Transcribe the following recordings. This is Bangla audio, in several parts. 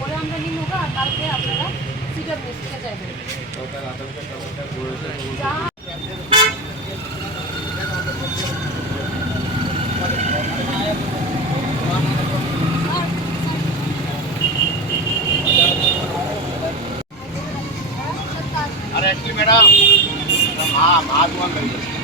ওরা আমরা নিয়ে নেব আর কালকে আপনারা અરે એટલી મેડમ હા હાથ માં કરી દઈશ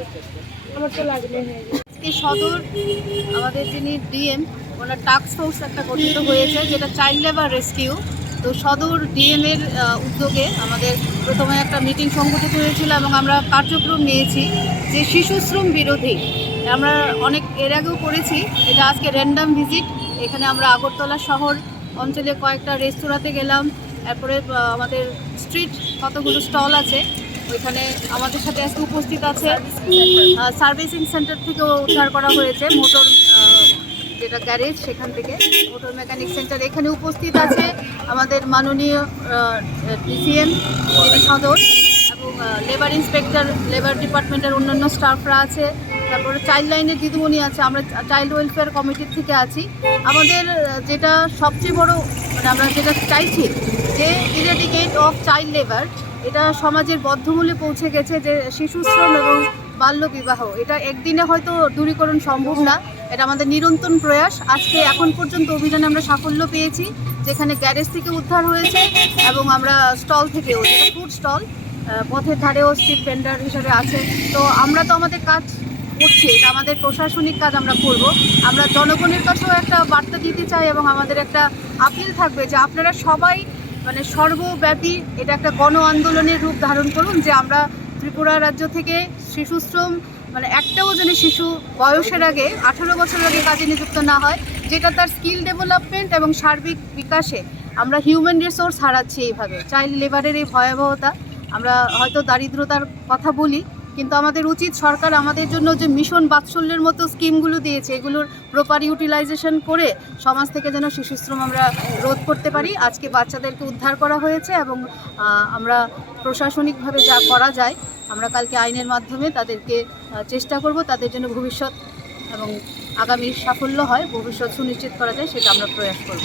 বিলবো আজকে সদর, আমাদের যিনি ডিএম, ওনার টাস্ক ফোর্স একটা গঠিত হয়েছে, যেটা চাইল্ড লেবার রেস্কিউ তো সদর ডিএম এর উদ্যোগে আমাদের প্রথমে একটা মিটিং সংগঠিত হয়েছিল এবং আমরা কার্যক্রম নিয়েছি যে শিশু শ্রম বিরোধী। আমরা অনেক, এর আগেও করেছি, এটা আজকে র্যান্ডাম ভিজিট এখানে আমরা আগরতলা শহর অঞ্চলে কয়েকটা রেস্তোরাঁতে গেলাম। তারপরে আমাদের স্ট্রিট কতগুলো স্টল আছে ওইখানে আমাদের সাথে আজকে উপস্থিত আছে সার্ভিসিং সেন্টার থেকেও উদ্ধার করা হয়েছে, মোটর যেটা গ্যারেজ সেখান থেকে, মোটর মেকানিক সেন্টার এখানে উপস্থিত আছে আমাদের মাননীয় ডিসিএম যিনি সদর এবং লেবার ইন্সপেক্টর লেবার ডিপার্টমেন্টের অন্যান্য স্টাফরা আছে, তারপরে চাইল্ড লাইনের দিদিমণি আছে, আমরা চাইল্ড ওয়েলফেয়ার কমিটির থেকে আছি। আমাদের যেটা সবচেয়ে বড় মানে আমরা যেটা চাইছি যে ইরেডিকেট অফ চাইল্ড লেবার এটা সমাজের বদ্ধমূলে পৌঁছে গেছে যে শিশু শ্রম এবং বাল্য বিবাহ এটা একদিনে হয়তো দূরীকরণ সম্ভব না, এটা আমাদের নিরন্তর প্রয়াস। আজকে এখন পর্যন্ত অভিযানে আমরা সাফল্য পেয়েছি, যেখানে গ্যারেজ থেকে উদ্ধার হয়েছে এবং আমরা স্টল থেকেও যেটা ফুড স্টল পথের ধারেও স্ট্রিট ভেন্ডার হিসেবে আছে। তো আমরা তো আমাদের কাজ করছি, এটা আমাদের প্রশাসনিক কাজ আমরা করব। আমরা জনগণের কাছেও একটা বার্তা দিতে চাই এবং আমাদের একটা আপিল থাকবে যে আপনারা সবাই মানে সর্বব্যাপী এটা একটা গণ আন্দোলনের রূপ ধারণ করুন যে আমরা ত্রিপুরা রাজ্য থেকে শিশুশ্রম মানে একটাও যেন শিশু বয়সের আগে, আঠারো বছর আগে কাজে নিযুক্ত না হয়, যেটা তার স্কিল ডেভেলপমেন্ট এবং সার্বিক বিকাশে আমরা হিউম্যান রিসোর্স হারাচ্ছি এইভাবে। চাইল্ড লেবারের এই ভয়াবহতা, আমরা হয়তো দারিদ্রতার কথা বলি কিন্তু আমাদের উচিত সরকার আমাদের জন্য যে মিশন বাৎসল্যের মতো স্কিমগুলো দিয়েছে, এগুলোর প্রপার ইউটিলাইজেশন করে সমাজ থেকে যেন শিশুশ্রম আমরা রোধ করতে পারি। আজকে বাচ্চাদেরকে উদ্ধার করা হয়েছে এবং আমরা প্রশাসনিকভাবে যা করা যায়, আমরা কালকে আইনের মাধ্যমে তাদেরকে চেষ্টা করব তাদের জন্য ভবিষ্যৎ এবং আগামী সাফল্য হয়, ভবিষ্যৎ সুনিশ্চিত করা যায়, সেটা আমরা প্রয়াস করব।